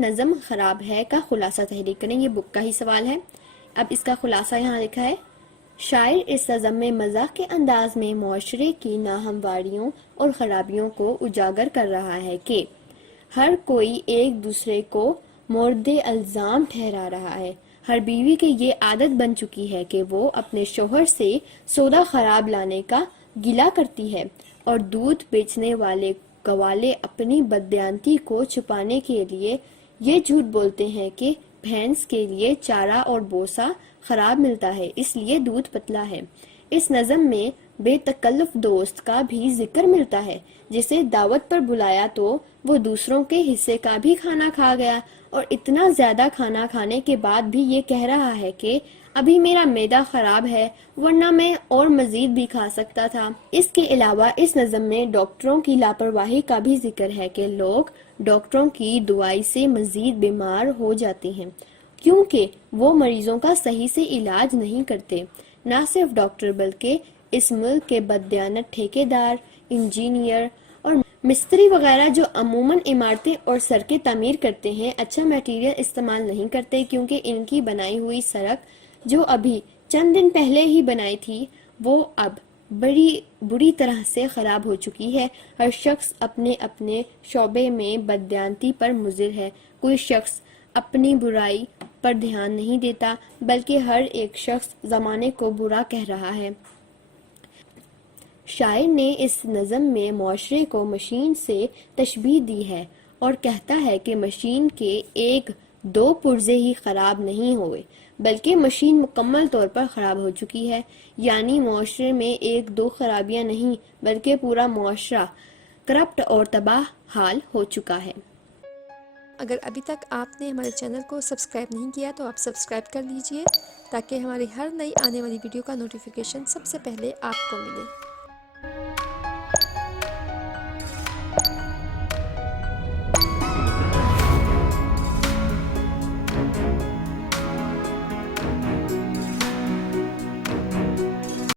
نظم خراب ہے کا خلاصہ تحریر کریں، یہ بک کا ہی سوال ہے۔ اب اس کا خلاصہ یہاں لکھا ہے، شاعر اس نظم میں مزاح کے انداز میں معاشرے کی ناہمواریوں اور خرابیوں کو اجاگر کر رہا ہے کہ ہر کوئی ایک دوسرے کو مورد الزام ٹھہرا رہا ہے۔ ہر بیوی کی یہ عادت بن چکی ہے کہ وہ اپنے شوہر سے سودا خراب لانے کا گلہ کرتی ہے، اور دودھ بیچنے والے گوالے اپنی بددیانتی کو چھپانے کے لیے یہ جھوٹ بولتے ہیں کہ بھینس کے لیے چارہ اور بوسہ خراب ملتا ہے، اس لیے دودھ پتلا ہے۔ اس نظم میں بے تکلف دوست کا بھی ذکر ملتا ہے، جسے دعوت پر بلایا تو وہ دوسروں کے حصے کا بھی کھانا کھا گیا، اور اتنا زیادہ کھانا کھانے کے بعد بھی یہ کہہ رہا ہے کہ ابھی میرا معدہ خراب ہے، ورنہ میں اور مزید بھی کھا سکتا تھا۔ اس کے علاوہ اس نظم میں ڈاکٹروں کی لاپرواہی کا بھی ذکر ہے کہ لوگ ڈاکٹروں کی دعائی سے مزید بیمار ہو جاتے ہیں، کیونکہ وہ مریضوں کا صحیح سے علاج نہیں کرتے۔ نہ صرف ڈاکٹر بلکہ اس ملک کے بددیانت ٹھیکیدار، انجینئر اور مستری وغیرہ جو عموماً عمارتیں اور سڑکیں تعمیر کرتے ہیں، اچھا میٹیریل استعمال نہیں کرتے، کیونکہ ان کی بنائی ہوئی سڑک جو ابھی چند دن پہلے ہی بنائی تھی وہ اب بڑی بری طرح سے خراب ہو چکی ہے۔ ہر شخص اپنے اپنے شعبے میں بددیانتی پر مضر ہے، کوئی شخص اپنی برائی پر دھیان نہیں دیتا، بلکہ ہر ایک شخص زمانے کو برا کہہ رہا ہے۔ شاعر نے اس نظم میں معاشرے کو مشین سے تشبیہ دی ہے اور کہتا ہے کہ مشین کے ایک دو پرزے ہی خراب نہیں ہوئے، بلکہ مشین مکمل طور پر خراب ہو چکی ہے، یعنی معاشرے میں ایک دو خرابیاں نہیں بلکہ پورا معاشرہ کرپٹ اور تباہ حال ہو چکا ہے۔ اگر ابھی تک آپ نے ہمارے چینل کو سبسکرائب نہیں کیا تو آپ سبسکرائب کر لیجئے، تاکہ ہماری ہر نئی آنے والی ویڈیو کا نوٹیفیکیشن سب سے پہلے آپ کو ملے۔